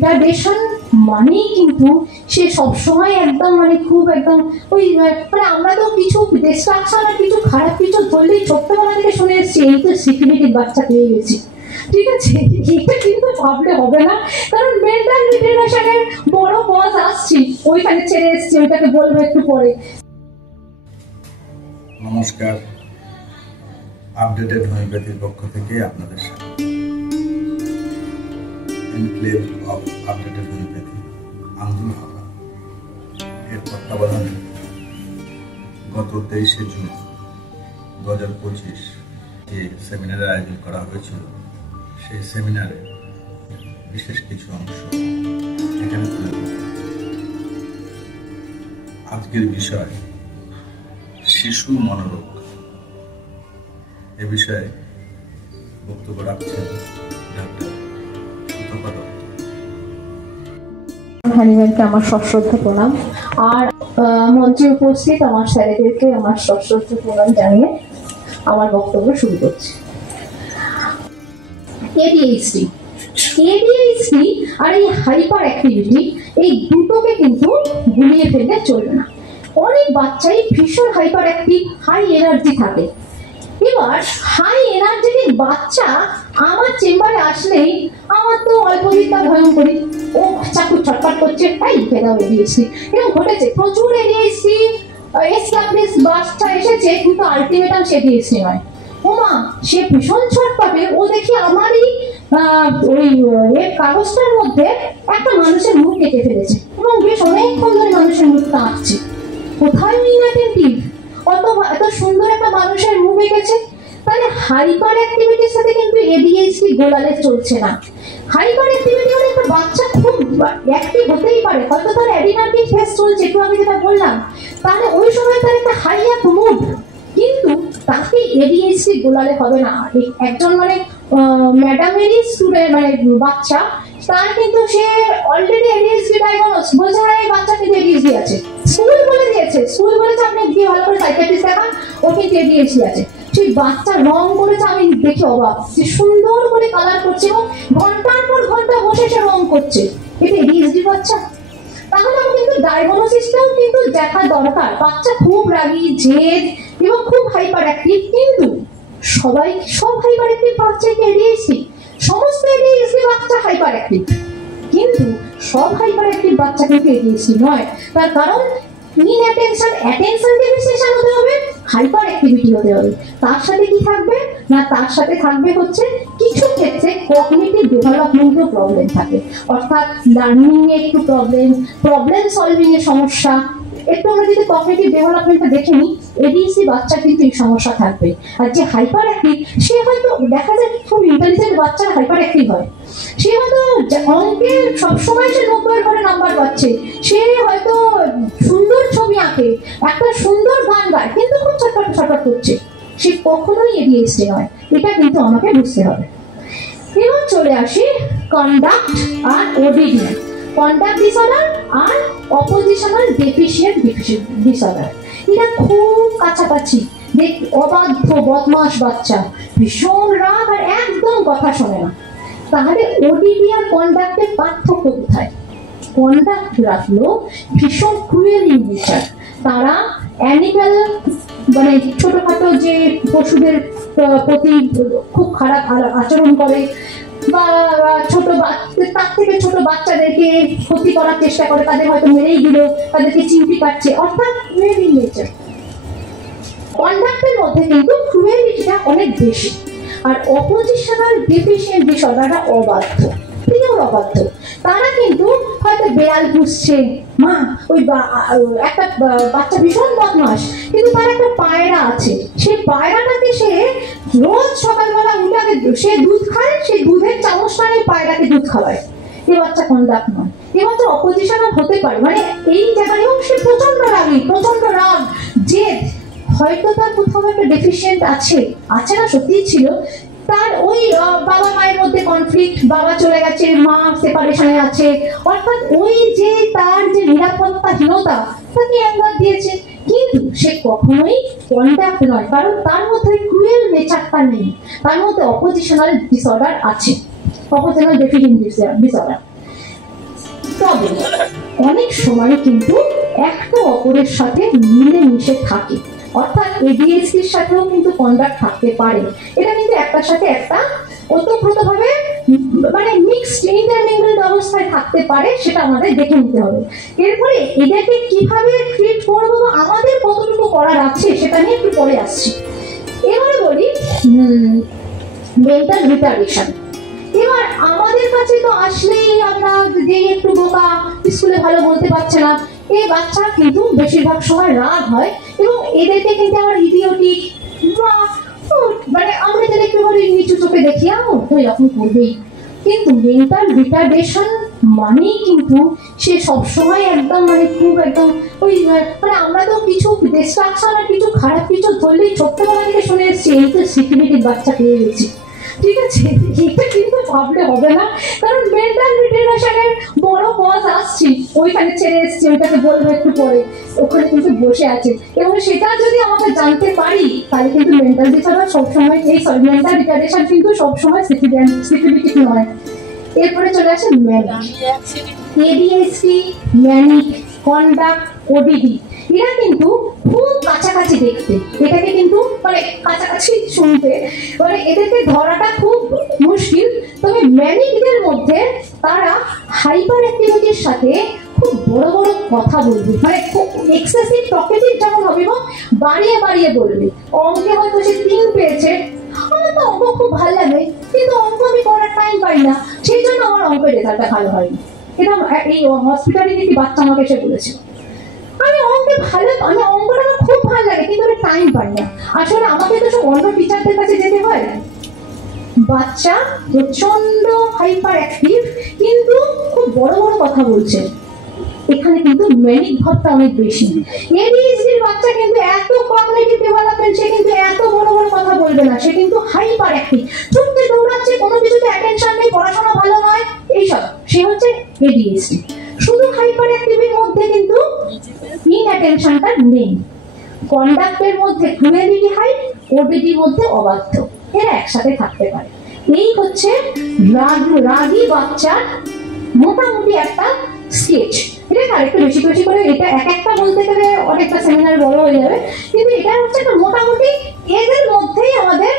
Retardation মানেই কিন্তু সে সবসময় একদম মানে খুব একদম ওই মানে আমরা তো কিছু ডিস্ট্রাকশন আর কিছু খারাপ কিছু ধরলেই ছোট্টবেলা থেকে শুনে এসেছি এই তো সিকিউরিটি বাচ্চা পেয়ে গেছি, ঠিক আছে? এটা কিন্তু ভাবলে হবে না, কারণ মেন্টাল রিটার্ডেশনের বড় কজ আসছি, ওইখানে ছেড়ে এসেছি, ওইটাকে বলবো একটু পরে। নমস্কার, আপডেটেড হোমিওপ্যাথির পক্ষ থেকে আপনাদের সাথে enclave of updated homeopathy Andul Howrah এর তত্ত্বাবধানে গত 23শে জুন 2025 যে সেমিনারের আয়োজন করা হয়েছিল, সেই সেমিনারে বিশেষ কিছু অংশ এখানে তুলে ধরা। আজকের বিষয় শিশু মনোরোগ। এ বিষয়ে বক্তব্য রাখছেন ডাক্তার সুতপা দত্ত। হানিম্যানকে আমার সশ্রদ্ধ প্রণাম, আর মঞ্চে উপস্থিত আমার স্যারেদেরকে আমার সশ্রদ্ধ প্রণাম জানিয়ে আমার বক্তব্য শুরু করছি। এডিএইচডি আর এই হাইপার অ্যাক্টিভিটি, এই দুটোকে কিন্তু গুলিয়ে ফেললে চলবে না। অনেক বাচ্চাই ভীষণ হাইপার অ্যাক্টিভ, হাই এনার্জি থাকে। এবার হাই এনার্জেটিক বাচ্চা আমার চেম্বারে আসলেই আমার তো অল্প বিদ্যা ভয়ঙ্করী, ও চাকু ছটফট করছে, তাই খেদাও এডিএইচডি। এরকম ঘটেছে, প্রচুর এডিএইচডি এস্টাবলিশ বাচ্চা এসেছে, কিন্তু আলটিমেটাম সে এডিএইচডি নয়। ওমা, সে ভীষণ ছটফটে, ও দেখি আমারই ওই কাগজটার মধ্যে একটা মানুষের মুখ কেটে ফেলেছে এবং বেশ অনেকক্ষণ ধরে মানুষের মুখটা আঁকছে। কোথায় ইনঅ্যাটেন্টিভ, এত সুন্দর একটা মানুষের মুখ এঁকেছে। তাহলে হাইপার অ্যাক্টিভিটির সাথে কিন্তু এডিএইচডি গোলালে চলছে না। হাইপার অ্যাক্টিভিটি হলে একটা বাচ্চা খুব অ্যাক্টিভ হতেই পারে, হয়তো তার অ্যাডিনার্জিক ফেজ চলছে, একটু আমি যেটা বললাম, তাহলে ওই সময় তার একটা হাই আপ মুড, কিন্তু তাকে এডিএইচডি গোলালে হবে না। একজন মানে ম্যাডামেরই স্টুডেন্ট মানে বাচ্চা, তার কিন্তু সে অলরেডি এডিএইচডি ডায়াগনোস, বলছে হ্যাঁ এই বাচ্চা কিন্তু এডিএইচডি আছে, স্কুল বলে দিয়েছে, স্কুল বলেছে আপনি গিয়ে ভালো করে সাইকিয়াট্রিস্ট দেখান, ও কিন্তু এডিএইচডি আছে। সেই বাচ্চা রং করেছে, আমি দেখে অবাক, যে সুন্দর করে কালার করছে এবং ঘন্টার পর ঘন্টা বসে সে রং করছে, এটা এডিএইচডি বাচ্চা? তাহলে আমি কিন্তু ডায়াগনোসিসটাও কিন্তু দেখা দরকার। বাচ্চা খুব রাগী, জেদ এবং খুব হাইপার অ্যাক্টিভ, কিন্তু সব হাইপার অ্যাক্টিভ বাচ্চা কি এডিএইচডি? সমস্ত এডিএইচডি বাচ্চা হাইপার অ্যাক্টিভ, কিন্তু সব হাইপার অ্যাক্টিভ বাচ্চা কিন্তু এডিএইচডি নয়। তার কারণ অ্যাটেনশন ডেফিসিয়েশন হতে হবে, হাইপার অ্যাক্টিভিটি হতে হবে। তার সাথে কি থাকবে না, তার সাথে থাকবে হচ্ছে কিছু ক্ষেত্রে কগনিটিভ ডেভেলপমেন্টও প্রবলেম থাকে, অর্থাৎ লার্নিং এ একটু প্রবলেম সলভিং এর সমস্যা। একটু আমরা যদি কগনিটিভ ডেভেলপমেন্টটা দেখে নিই, এডিএইচডি বাচ্চা কিন্তু এই সমস্যা থাকবে। আর যে হাইপার অ্যাক্টিভ, সে হয়তো দেখা যায় খুব ইন্টেলিজেন্ট বাচ্চারা হাইপার অ্যাক্টিভ হয়, সে হয়তো অঙ্কে সবসময় সে 90 ঘরে নাম্বার পাচ্ছে, সে হয়তো সুন্দর ছবি আঁকে, একটা সুন্দর গান গায়, কিন্তু খুব ছটফট করছে, সে কখনোই এডিএইচডি নয়। এটা কিন্তু আমাকে বুঝতে হবে। এবার চলে আসি কন্ডাক্ট আর ওডিডিএ, কন্ডাক্ট ডিসঅর্ডার আর অপোজিশনাল ডেফিসিয়েন্ট ডিসঅর্ডার। এটা খুব কাছাকাছি। অবাধ্য বদমাশ বাচ্চা, ভীষণ রাগ আর একদম কথা শোনে না। তাহলে ওডিডি আর কন্ডাক্টের পার্থক্য কোথায়? কন্ডাক্ট রাখলো ভীষণ ক্রুয়েল ইন নেচার, তারা অ্যানিমাল মানে ছোটখাটো যে পশুদের প্রতি খুব খারাপ আচরণ করে, বা তার থেকে ছোট বাচ্চাদেরকে ক্ষতি করার চেষ্টা করে, তাদের হয়তো মেরেই দিল, তাদেরকে চিমটি কাটছে, অর্থাৎ ক্রুয়েল ইন নেচার। কন্ডাক্টের মধ্যে কিন্তু ক্রুয়েলিটিটা অনেক বেশি। আর অপোজিশনাল ডেফিসিয়েন্ট ডিসঅর্ডারটা অবাধ্য, অবাধ্য। তারা কিন্তু হয়তো বেড়াল পুষছে, মা ওই একটা বাচ্চা ভীষণ বদমাস, কিন্তু তার একটা পায়রা আছে, সেই পায়রাটাকে সে রোজ সকালবেলা উঠাকে সে দুধ খায়, সেই দুধের চামচটা নিয়ে পায়রাকে দুধ খাওয়ায়। এ বাচ্চা কন্ডাক্ট নয়, এ বাচ্চা অপোজিশনাল হতে পারে, মানে এই জায়গায় সে প্রচন্ড রাগী, প্রচন্ড রাগ, জেদ, হয়তো তার কোথাও একটা ডেফিসিয়েন্ট আছে না, সত্যিই ছিল। তার ওই বাবা মায়ের মধ্যে কনফ্লিক্ট, বাবা চলে গেছে, মা সেপারেশনে আছে, অর্থাৎ ওই যে তার যে নিরাপত্তাহীনতা তাকে অ্যাঙ্গার দিয়েছে, কিন্তু সে কখনোই কন্ডাক্ট নয়, কারণ তার মধ্যে ক্রুয়েল নেচারটা নেই, তার মধ্যে অপোজিশনাল ডিসঅর্ডার আছে, অপোজিশনাল ডেফিসিয়েন্ট ডিসঅর্ডার। তবে অনেক সময় কিন্তু একটা অপরের সাথে মিলে মিশে থাকে, অর্থাৎ এডিএসডির সাথেও কিন্তু কন্ডাক্ট থাকতে পারে। এটা কিন্তু একটার সাথে একটা ওতপ্রোতভাবে মানে মিক্সড ইন্টারমিংগলড অবস্থায় থাকতে পারে, সেটা আমাদের দেখে নিতে হবে। এরপরে এদেরকে কিভাবে ট্রিট করবো বা আমাদের কতটুকু করার আছে সেটা নিয়ে একটু পরে আসছি। এবারে বলি মেন্টাল রিটার্ডেশন। এবার আমাদের কাছে তো আসলেই আমরা যে একটু বোকা, স্কুলে ভালো বলতে পারছে না, এই বাচ্চা কিন্তু বেশিরভাগ সময় রাগ হয় এবং এদেরকে কিন্তু আমার ইডিওটিক বা মানে আমরা যদি একেবারে নিচু চোখে দেখি তো এরকম করবেই। কিন্তু মেন্টাল রিটার্ডেশন মানেই কিন্তু সে সবসময় একদম মানে খুব একদম ওই মানে আমরা তো কিছু ডিস্ট্রাকশন আর কিছু খারাপ কিছু ধরলেই ছোট্টবেলা থেকে শুনে এসেছি এই তো সিকিউরিটির বাচ্চা পেয়ে গেছি, ঠিক আছে? এটা কিন্তু ভাবলে হবে না, কারণ মেন্টাল রিটার্ডেশনের বড় কজ আসছি, ওইখানে ছেড়ে এসছি, ওইটাকে বলবো একটু পরে, ওখানে কিন্তু বসে আছে এবং সেটা যদি আমরা জানতে পারি তাহলে কিন্তু মেন্টাল ডিসঅর্ডার সবসময় মেন্টাল রিটার্ডেশন কিন্তু সবসময় সিকিউরিটি নয়। এরপরে চলে আসে manic, ADSD, manic, conduct, odd. এরা কিন্তু খুব কাছাকাছি দেখতে, এটাকে কিন্তু মানে কাছাকাছি শুনতে, মানে এদেরকে ধরাটা খুব মুশকিল। তবে ম্যানিকদের মধ্যে তারা হাইপার অ্যাক্টিভিটির সাথে খুব বড় বড় কথা বলবে, মানে খুব এক্সেসিভ টকেটিভ যেমন হবে এবং বাড়িয়ে বাড়িয়ে বলবে। অঙ্কে হয়তো সে 3 পেয়েছে, আমার তো অঙ্ক খুব ভালো লাগে কিন্তু অঙ্ক আমি করার টাইম পাই না, সেই জন্য আমার অঙ্কের রেজাল্টটা ভালো হয়নি। এটা এই হসপিটালে একটি বাচ্চা আমাকে এসে বলেছিল, আমি অঙ্কে ভালো, আমি অঙ্কটা আমার খুব ভালো লাগে কিন্তু আমি টাইম পাই না। আসলে আমাকে তো সব অন্য টিচারদের কাছে যেতে হয়। বাচ্চা প্রচন্ড হাইপার অ্যাক্টিভ কিন্তু খুব বড় বড় কথা বলছে, এখানে কিন্তু ম্যানিক ভাবটা অনেক বেশি। এডিএসডির বাচ্চা কিন্তু এত কগনিটিভ ডেভেলপমেন্ট, সে কিন্তু এত বড় বড় কথা বলবে না, সে কিন্তু হাইপার অ্যাক্টিভ, চুপকে দৌড়াচ্ছে, কোনো কিছুতে অ্যাটেনশন নেই, পড়াশোনা ভালো নয়, এইসব। সে হচ্ছে এডিএসডি। শুধু হাইপার অ্যাক্টিভের মধ্যে কিন্তু ইনঅ্যাটেনশনটা নেই। কন্ডাক্টের মধ্যে ক্রুয়েলিটি হাই, ওডিডির মধ্যে অবাধ্য, এরা একসাথে থাকতে পারে। এই হচ্ছে রাগী বাচ্চার মোটামুটি একটা স্কেচ। এটা আরেকটু বেশি বেশি করে, এটা এক একটা বলতে গেলে অনেকটা সেমিনার বড় হয়ে যাবে, কিন্তু এটা হচ্ছে একটা মোটামুটি এদের মধ্যেই আমাদের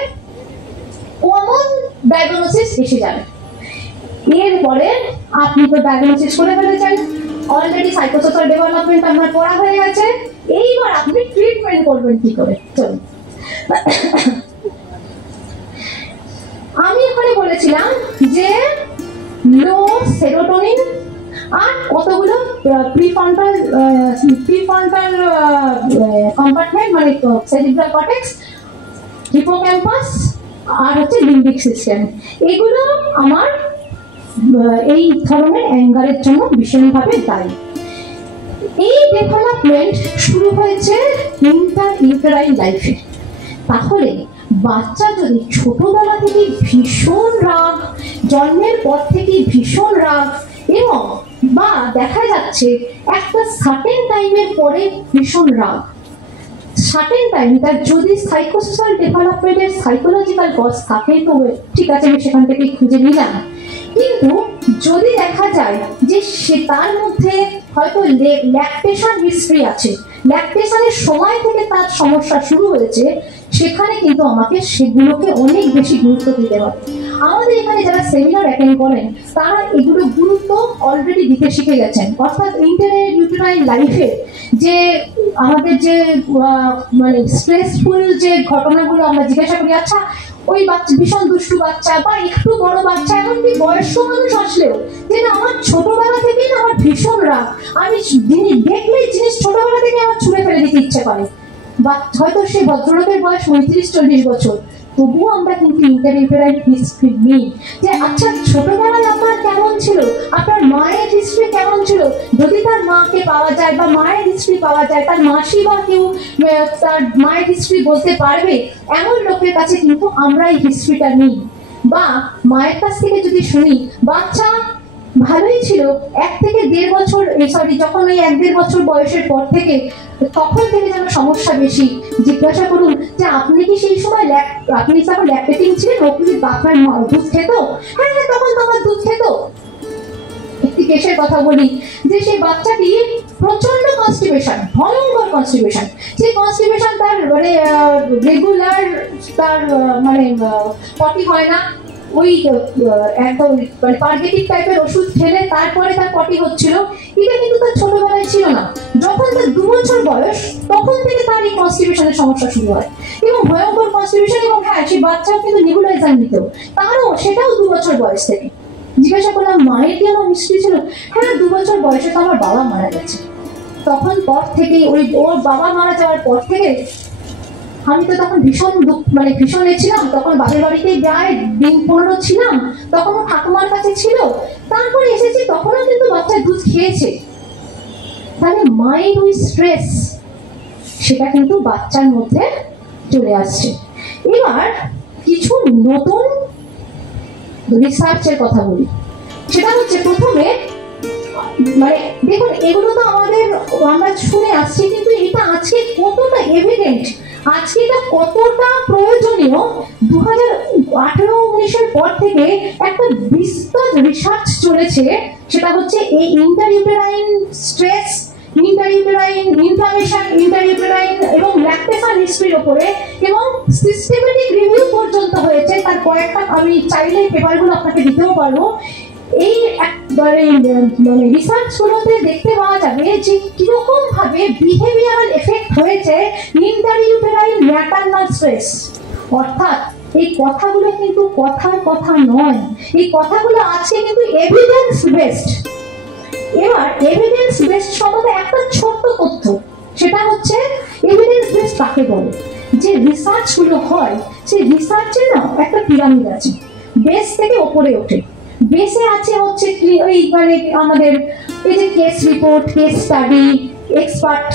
কমন ডায়াগনোসিস এসে যাবে। এরপরে আপনি তো ডায়াগনোসিস করে ফেলেছেন, অলরেডি সাইকোসোশিয়াল ডেভেলপমেন্ট আপনার পড়া হয়ে গেছে, এইবার আপনি ট্রিটমেন্ট করবেন কি করে। চলুন, আমি এখানে বলেছিলাম যে লো সেরোটোনিন আর কতগুলো প্রিফ্রন্টাল কম্পার্টমেন্ট মানে সেরিব্রাল কর্টেক্স, হিপোক্যাম্পাস আর হচ্ছে লিম্বিক সিস্টেম, এগুলো আমার এই ধরনের অ্যাঙ্গারের জন্য ভীষণভাবে দায়ী। এই ডেভেলপমেন্ট শুরু হয়েছে ইন্টার ইউটেরাইন লাইফে। তাহলে বাচ্চা যদি ছোটবেলা থেকে ভীষণ রাগ, জন্মের পর থেকে ভীষণ রাগ এবং বা দেখা যাচ্ছে একটা সার্টেন টাইমের পরে ভীষণ রাগ, সার্টেন টাইম, তার যদি সাইকোসোশিয়াল ডেভেলপমেন্টের সাইকোলজিক্যাল কজ থাকে তো ঠিক আছে, আমি সেখান থেকে খুঁজে নিলাম। কিন্তু যদি দেখা যায় যে সে তার মধ্যে হয়তো ল্যাকটেশন হিস্ট্রি আছে, ল্যাকটেশনের সময় থেকে তার সমস্যা শুরু হয়েছে, সেখানে কিন্তু আমাকে সেগুলোকে অনেক বেশি গুরুত্ব দিতে হবে। আমাদের এখানে যারা সেমিনার অ্যাটেন্ড করেন তারা এগুলো গুরুত্ব অলরেডি দিতে শিখে গেছেন। অর্থাৎ ইউটেরাইন লাইফে যে আমাদের যে মানে স্ট্রেসফুল যে ঘটনাগুলো আমরা জিজ্ঞাসা করি, আচ্ছা ওই বাচ্চা ভীষণ দুষ্টু বাচ্চা বা একটু বড় বাচ্চা, এমনকি বয়স্ক মানুষ আসলেও যে না আমার ছোটবেলা থেকেই না আমার ভীষণ রাগ, আমি দেখলেই জিনিস ছোটবেলা থেকে আমার ছুঁড়ে ফেলে দিতে ইচ্ছে করে, বা হয়তো সে ভদ্রলোকের বয়স 35-40 বছর, তবুও আমরা কিন্তু ইন্টারইউটেরাইন হিস্ট্রি নিই যে আচ্ছা ছোটবেলায় আপনার কেমন ছিল, আপনার মায়ের হিস্ট্রি কেমন ছিল, যদি তার মাকে পাওয়া যায় বা মায়ের হিস্ট্রি পাওয়া যায়, তার মাসি বা কেউ তার মায়ের হিস্ট্রি বলতে পারবে, এমন লোকের কাছে কিন্তু আমরা এই হিস্ট্রিটা নিই। বা মায়ের কাছ থেকে যদি শুনি বাচ্চা ভালোই ছিল 1 থেকে 1.5 বছর, যখন ওই 1-1.5 বছর বয়সের পর থেকে তখন থেকে যেন সমস্যা বেশি, জিজ্ঞাসা করুন যে আপনি কি সেই সময় আপনি যখন ল্যাকটেটিং ছিলেন আপনার দুধ খেত? হ্যাঁ তখন তো আমার দুধ খেত। একটি কেসের কথা বলি, যে সেই বাচ্চাটি প্রচন্ড কনস্টিপেশন, ভয়ঙ্কর কনস্টিপেশন, সেই কনস্টিপেশন তার মানে রেগুলার তার মানে পটি হয় না, ওই একদম মানে পার্গেটিক টাইপের ওষুধ খেলে তারপরে তার পটি হচ্ছিল। এটা কিন্তু তার ছোটবেলায় ছিল না। যখন তার 2 বছর বয়স তখন থেকে তার এই কনস্টিপেশনের সমস্যা শুরু হয়, এবং ভয়ঙ্কর কনস্টিপেশন। এবং হ্যাঁ, সেই বাচ্চাও কিন্তু নেবুলাইজার নিত, সেটাও 2 বছর বয়স থেকে। জিজ্ঞাসা করলাম মায়ের কি আমার হিস্ট্রি ছিল? হ্যাঁ, 2 বছর বয়সে তো আমার বাবা মারা গেছে। তখন পর থেকে ওর বাবা মারা যাওয়ার পর থেকে আমি তো তখন ভীষণ মানে ভীষণ ছিলাম। তখন বাপের বাড়িতে প্রায় দিন 15 ছিলাম, তখন ঠাকুমার কাছে ছিল, তারপরে এসেছি, তখনও কিন্তু বাচ্চা দুধ খেয়েছে। তাহলে মায়ের ওই স্ট্রেস সেটা কিন্তু বাচ্চার মধ্যে চলে আসছে। এবার কিছু নতুন রিসার্চের কথা বলি। সেটা হচ্ছে প্রথমে মানে দেখুন, এগুলো তো আমরা শুনে আসছি, কিন্তু এটা আজকে কতটা এভিডেন্ট, আজকে এটা কতটা প্রয়োজনীয়। 2018-19 পর থেকে একটা বিস্তর রিসার্চ চলেছে, সেটা হচ্ছে এই ইন্টারইউটেরাইন স্ট্রেস, ইন্টারইউটেরাইন ইনফ্লামেশন, ইন্টারইউটেরাইন এবং ল্যাকটেশন হিস্ট্রির উপরে, এবং সিস্টেমেটিক রিভিউ পর্যন্ত হয়েছে। তার কয়েকটা আমি চাইলে পেপারগুলো আপনাকে দিতেও পারবো। এই মানে রিসার্চ গুলোতে দেখতে পাওয়া যাবে যে কিরকম ভাবে বিহেভিয়ারাল এফেক্ট হয়েছে ইন্টারইউটেরাইন ম্যাটারনাল স্ট্রেস। অর্থাৎ এই কথাগুলো কিন্তু কথার কথা নয়, এই কথাগুলো আজকে কিন্তু এভিডেন্স বেসড। এবার এভিডেন্স বেসড সম্বন্ধে একটা ছোট্ট তথ্য, সেটা হচ্ছে এভিডেন্স বেসড কাকে বলে। যে রিসার্চ গুলো হয়, সেই রিসার্চের না একটা পিরামিড আছে, বেস থেকে ওপরে ওঠে। বেসে আছে হচ্ছে ওই মানে আমাদের এই যে case report, case study, expert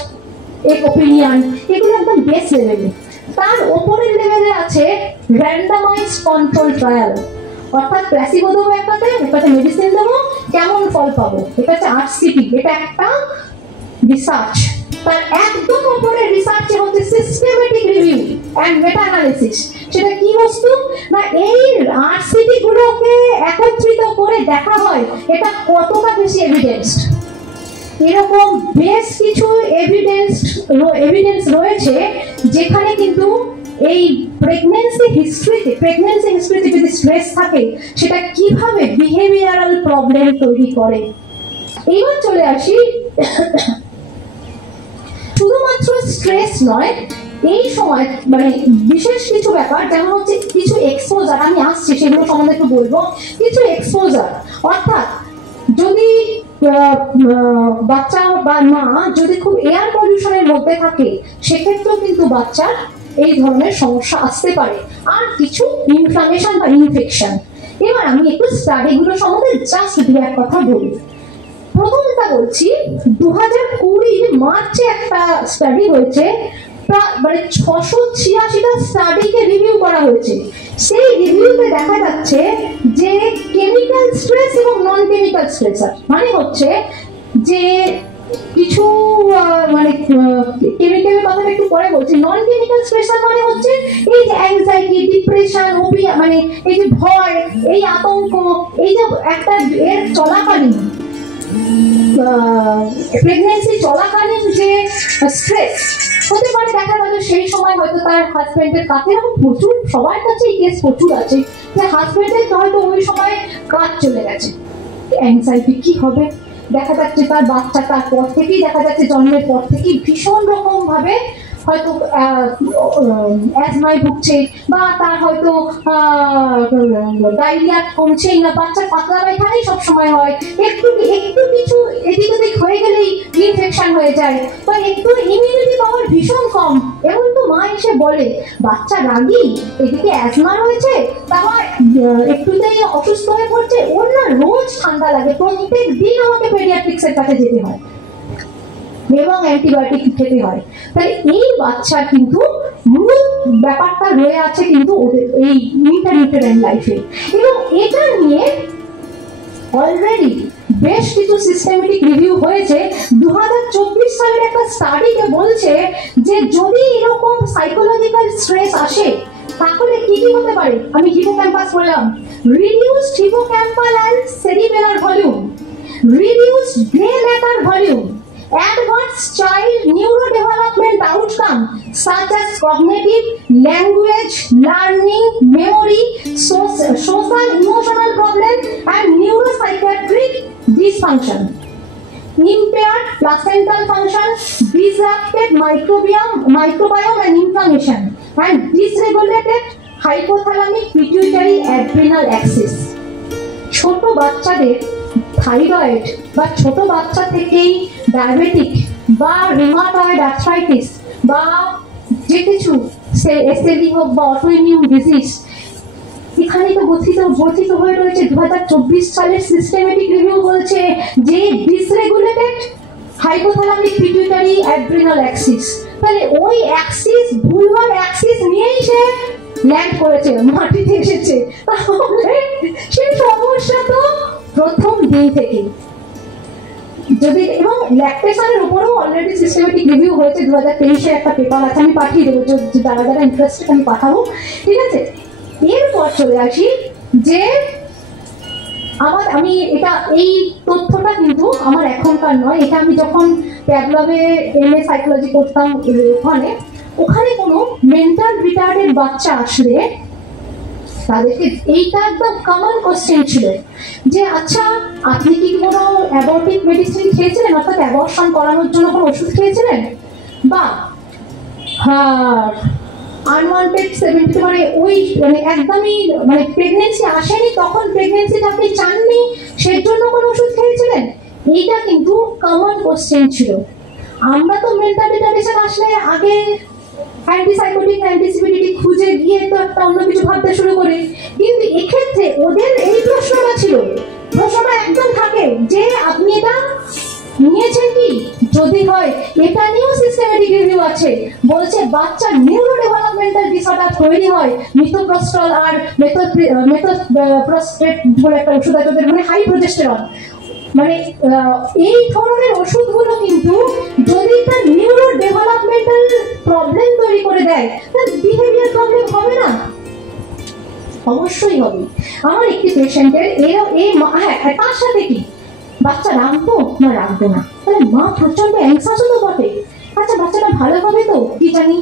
opinion, এগুলো একদম বেস লেভেলে। তার ওপরের লেভেলে আছে র্যান্ডামাইজড কন্ট্রোল ট্রায়াল, অর্থাৎ প্ল্যাসিবো দেবো একটাতে মেডিসিন দেবো, কেমন ফল পাবো, এটা হচ্ছে RCT। এটা একটা রিসার্চ। তার একদম উপরের রিসার্চ হচ্ছে systematic review and meta analysis. সেটা কি বস্তু না, এই RCT গুলোকে একত্রিত করে দেখা হয় এটা কতটা বেশি এভিডেন্সড। এরকম বেশ কিছু এভিডেন্স রয়েছে, যেখানে কিন্তু এই প্রেগন্যান্সি হিস্ট্রিতে যদি স্ট্রেস থাকে, সেটা কিভাবে বিহেভিয়ারাল প্রবলেম তৈরি করে। এইবার চলে আসি, শুধুমাত্র স্ট্রেস নয়, এই সময় মানে বিশেষ কিছু ব্যাপার, যেমন হচ্ছে কিছু এক্সপোজার, আমি আসছি সেগুলো সম্বন্ধে একটু বলবো। কিছু এক্সপোজার, অর্থাৎ যদি বাচ্চা বা মা যদি খুব এয়ার পলিউশনের মধ্যে থাকে, সেক্ষেত্রেও কিন্তু বাচ্চার এই ধরনের সমস্যা আসতে পারে। আর কিছু ইনফ্লামেশন বা ইনফেকশন। এবার আমি একটু স্টাডিগুলো সম্বন্ধে জাস্ট দু এক কথা বলি। প্রথমটা বলছি, 2020 মার্চে একটা স্টাডি হয়েছে, মানে 686টা স্টাডিকে রিভিউ করা হয়েছে। সেই রিভিউতে দেখা যাচ্ছে যে কেমিক্যাল স্ট্রেস এবং নন কেমিক্যাল স্ট্রেসার, মানে হচ্ছে যে কিছু মানে কেমিক্যালের কথা একটু পরে বলছি। নন কেমিক্যাল স্ট্রেসার মানে হচ্ছে এই যে অ্যাংজাইটি, ডিপ্রেশন, মানে এই যে ভয়, এই আতঙ্ক, এই যে একটা এর চলাকালীন প্রেগন্যান্সি চলাকালীন যে স্ট্রেস হতে পারে। দেখা গেল সেই সময় হয়তো তার হাজবেন্ডের কাছে, এরকম প্রচুর সবার কাছে এই কেস প্রচুর আছে, যে হাজবেন্ডের হয়তো ওই সময় কাজ চলে গেছে, অ্যাংজাইটি কি হবে। দেখা যাচ্ছে তার বাচ্চা তার পর থেকেই দেখা যাচ্ছে জন্মের পর থেকেই ভীষণ রকম ভাবে হয়তো অ্যাজমায় ভুগছে, বা তার হয়তো ডায়রিয়া কমছেই না, বাচ্চার পাতলা পায়খানাই সবসময় হয়, একটু কিছু এদিক ওদিক হয়ে গেলেই ইনফেকশন হয়ে যায়, বা একটু ইমিউনিটি পাওয়ার ভীষণ কম। এমন তো মা এসে বলে বাচ্চা রাগী, এদিকে অ্যাজমা রয়েছে, তারপর একটুতেই অসুস্থ হয়ে পড়ছে, ওর না রোজ ঠান্ডা লাগে, প্রত্যেক দিন আমাকে পেডিয়াট্রিক্সের কাছে যেতে হয় এবং অ্যান্টিবায়োটিক খেতে হয়। তাই এই বাচ্চা কিন্তু মূল ব্যাপারটা রয়ে আছে কিন্তু ওদের এই ইন্টারইউটেরাইন লাইফে। এবং এটা নিয়ে অলরেডি বেশ কিছু সিস্টেমেটিক রিভিউ হয়েছে। 2024 সালের একটা স্টাডিতে বলছে যে যদি এরকম সাইকোলজিক্যাল স্ট্রেস আসে, তাহলে কি কি হতে পারে। আমি হিপোক্যাম্পাস বললাম, reduced hippocampal and cerebellar volume, reduced gray matter volume, adverse child neurodevelopment outcome such as cognitive, language, learning, memory, social emotional problem, and neuropsychiatric dysfunction. Impaired placental function, disrupted microbiome and inflammation, and dysregulated hypothalamic pituitary adrenal axis. ছোট বাচ্চাদের thyroid বা ছোট বাচ্চা থেকেই diabetic বা rheumatoid arthritis বা যে কিছু এসএলই হোক বা অটোইমিউন ডিজিজ এখানে তো গঠিত হয়ে রয়েছে 2024 সালের সিস্টেমেটিক রিভিউ বলছে যে ডিসরেগুলেটেড হাইপোথ্যালামিক পিটুইটারি অ্যাড্রিনাল অ্যাক্সিস। তাহলে ওই অ্যাক্সিস ভুলভাল অ্যাক্সিস নিয়েই সে ল্যান্ড করেছে, মাটিতে এসেছে। তাহলে সেই সমস্যা তো প্রথম দিন থেকে যদি, এবং ল্যাকটেশনের উপরেও অলরেডি সিস্টেমেটিক রিভিউ হয়েছে 2023-এ একটা পেপার আছে, আমি পাঠিয়ে দেবো, যারা যারা ইন্টারেস্টেড আমি পাঠাবো, ঠিক আছে। এরপর চলে আসি যে আমি এটা এই তথ্যটা কিন্তু আমার এখনকার নয়, এটা আমি যখন প্যাভলভে এমএ সাইকোলজি করতাম ওখানে কোনো মেন্টাল রিটার্ডেড বাচ্চা আসলে তাদেরকে এইটা একদম কমন কোশ্চেন ছিল যে আচ্ছা আপনি কি কোনো অ্যাবর্টিভ মেডিসিন খেয়েছিলেন, অর্থাৎ অ্যাবর্শন করানোর জন্য কোনো ওষুধ খেয়েছিলেন, বা আনওয়ান্টেড 70 মানে একদমই মানে প্রেগনেন্সি আসেনি তখন প্রেগনেন্সিটা আপনি চাননি সেই জন্য কোনো ওষুধ খেয়েছিলেন। এইটা কিন্তু কমন কোশ্চেন ছিল। আমরা তো মেন্টাল রিটার্ডেশন আসলে আগে অ্যান্টিসাইকোটিক অ্যান্টিসিপিডিটি খুঁজে গিয়ে তো একটা অন্য কিছু ভাবতে শুরু করি, কিন্তু এক্ষেত্রে ওদের এই প্রশ্নটা ছিল, প্রশ্নটা একদম থাকে যে আপনি এটা নিয়েছেন কি, যদি হয় এটা নিয়েও সিস্টেমেটিক রিভিউ আছে, বলছে বাচ্চার নিউরো ডেভেলপমেন্টাল ডিসঅর্ডার তৈরি হয় মিথোপ্রস্ট্রল আর মেথোপ্রস্ট্রেট বলে একটা ওষুধ আছে, মানে হাই প্রোজেস্টেরন, মানে এই ধরনের ওষুধগুলো কিন্তু যদি তার নিউরো ডেভেলপমেন্টাল প্রবলেম তৈরি করে দেয় তার বিহেভিয়ার প্রবলেম হবে না? অবশ্যই হবে। আমার একটি পেশেন্টের তার সাথে কি বাচ্চা রাখবো না রাখবো না, তাহলে মা প্রচন্ড অ্যাংসাস তো বটে, আচ্ছা বাচ্চাটা ভালো হবে তো কি জানি,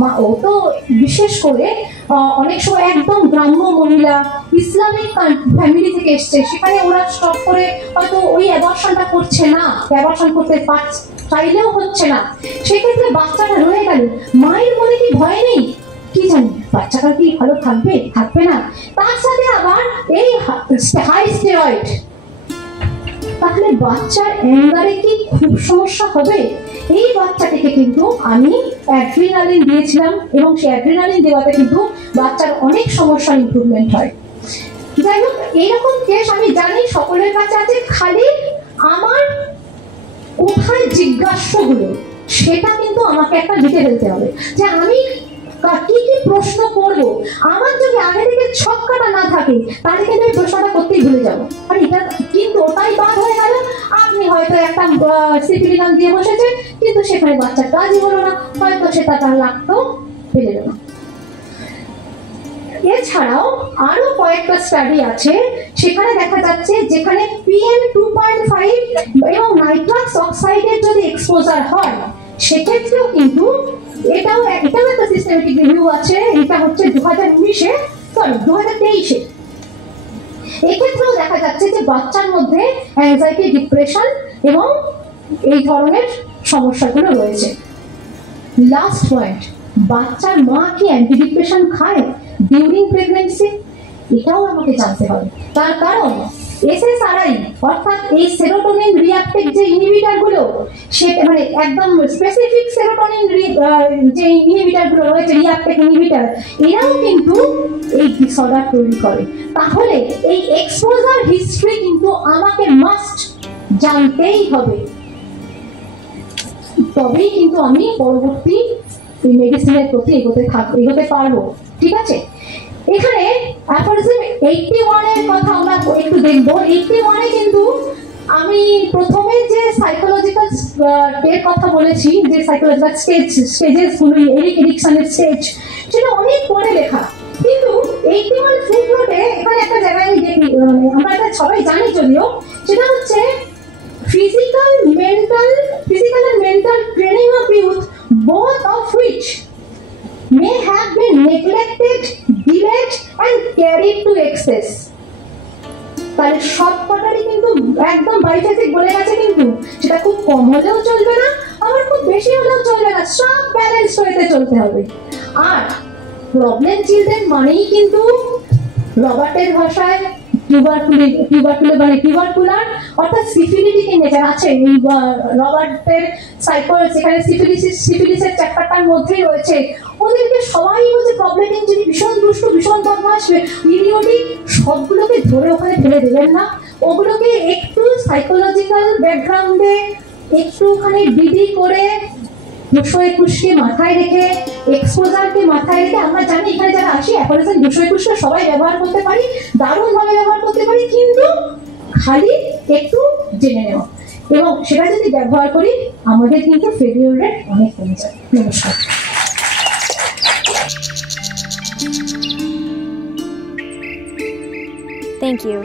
মা ও তো বিশেষ করে অনেক সময় একদম গ্রাম্য মহিলা ইসলামিক ফ্যামিলি থেকে এসছে, সেখানে ওরা স্টপ করে হয়তো ওই অ্যাবর্শনটা করছে না, অ্যাবর্শন করতে চাইলেও হচ্ছে না, সেক্ষেত্রে বাচ্চাটা রয়ে গেল, মায়ের মনে কি ভয় নেই কি জানি বাচ্চাটা কি ভালো থাকবে থাকবে না, তার সাথে আবার এই হাই স্টেরয়েড, তাহলে বাচ্চার অ্যাঙ্গারে কি খুব সমস্যা হবে। এই বাচ্চাটিকে কিন্তু আমি অ্যাড্রিনালিন দিয়েছিলাম এবং সেই অ্যাড্রিনালিন দেওয়াতে কিন্তু বাচ্চার অনেক সমস্যার ইমপ্রুভমেন্ট হয়। যাই হোক, এইরকম কেস আমি জানি সকলের কাছে আছে, খালি আমার কোথায় জিজ্ঞাসাগুলো সেটা কিন্তু আমাকে একটা লিখে ফেলতে হবে যে আমি কি কি প্রশ্ন করব। আমার যদি আগে থেকে ছক্কাটা না থাকে তাহলে কিন্তু আমি প্রশ্নটা করতেই ভুলে যাবো, আর এটা কিন্তু ওটাই বাদ হয়ে গেল। আপনি হয়তো একটা সিপিলিগান দিয়ে বসেছেন কিন্তু সেখানে বাচ্চার কাজই হলো না, হয়তো সেটা তার লাগতেও পেলে না। এছাড়াও আরো কয়েকটা স্টাডি আছে, সেখানে দেখা যাচ্ছে যেখানে PM 2.5 এবং নাইট্রাক্স অক্সাইডের যদি এক্সপোজার হয় সেক্ষেত্রেও কিন্তু এটাও একটা সিস্টেমেটিক রিভিউ আছে, এটা হচ্ছে 2023-এ। এক্ষেত্রেও দেখা যাচ্ছে যে বাচ্চার মধ্যে অ্যাংজাইটি, ডিপ্রেশন এবং এই ধরনের সমস্যাগুলো রয়েছে। লাস্ট পয়েন্ট, বাচ্চার মা কি অ্যান্টি ডিপ্রেশন খায় ডিউরিং প্রেগন্যান্সি, এটাও আমাকে জানতে হবে। তার কারণ SSRI অর্থাৎ এই সেরোটোনিন রিঅ্যাপটেক যে ইনহিবিটর গুলো, সেটা মানে একদম স্পেসিফিক সেরোটোনিন যে ইনহিবিটর গুলো রয়েছে, রিঅ্যাপটেক ইনহিবিটর, এরাও কিন্তু এই ডিসঅর্ডার তৈরি করে। তাহলে এই এক্সপোজার হিস্ট্রি কিন্তু আমাকে মাস্ট জানতেই হবে, তবেই কিন্তু আমি পরবর্তী মেডিসিনের প্রতি এগোতে পারবো। ঠিক আছে, এখানে অ্যাফোরিজম 81 এর কথা আমরা একটু দেখবো। 81 এ কিন্তু আমি প্রথমে যে সাইকোলজিক্যাল এর কথা বলেছি, যে সাইকোলজিক্যাল স্টেজেস গুলো, এরিক এরিকসনের স্টেজ, সেটা অনেক পরে লেখা, কিন্তু 81 ফুটনোটে এখানে একটা জায়গায় আমি দেখি, আমরা এটা সবাই জানি যদিও, সেটা হচ্ছে physical and mental training of youth, both of which may have been neglected, delayed and carried to excess. তাহলে সব কটারই কিন্তু একদম বাইফেসিক বলে গেছে, কিন্তু সেটা খুব কম হলেও চলবে না, আবার খুব বেশি হলেও চলবে না, সব ব্যালেন্স হয়ে চলতে হবে। আর প্রবলেম চিলড্রেন মানেই কিন্তু রবার্টের ভাষায় টিউবারকুলার অর্থাৎ সিফিলিটিক নেচার আছে। এই রবার্টের সেখানে সিফিলিসের চ্যাপ্টারটার মধ্যেই রয়েছে। ওদেরকে সবাই বলছে প্রবলেম ইঞ্জুরি, ভীষণ দুষ্টু, ভীষণ বদমাশ, পিরিয়ডিক, সবগুলোকে ধরে ওখানে ফেলে দেবেন না, ওগুলোকে একটু সাইকোলজিক্যাল ব্যাকগ্রাউন্ডে একটুখানি বিধি করে 221কে মাথায় রেখে, এক্সপোজারকে মাথায় রেখে, আমরা জানি এখানে যারা আসি অ্যাপারেশন 221কে সবাই ব্যবহার করতে পারি, দারুণ ভাবে ব্যবহার করতে পারি, কিন্তু খালি একটু জেনে নেওয়া, এবং সেটা যদি ব্যবহার করি আমাদের কিন্তু ফেলিওর রেট অনেক কমে যায়। নমস্কার। Thank you.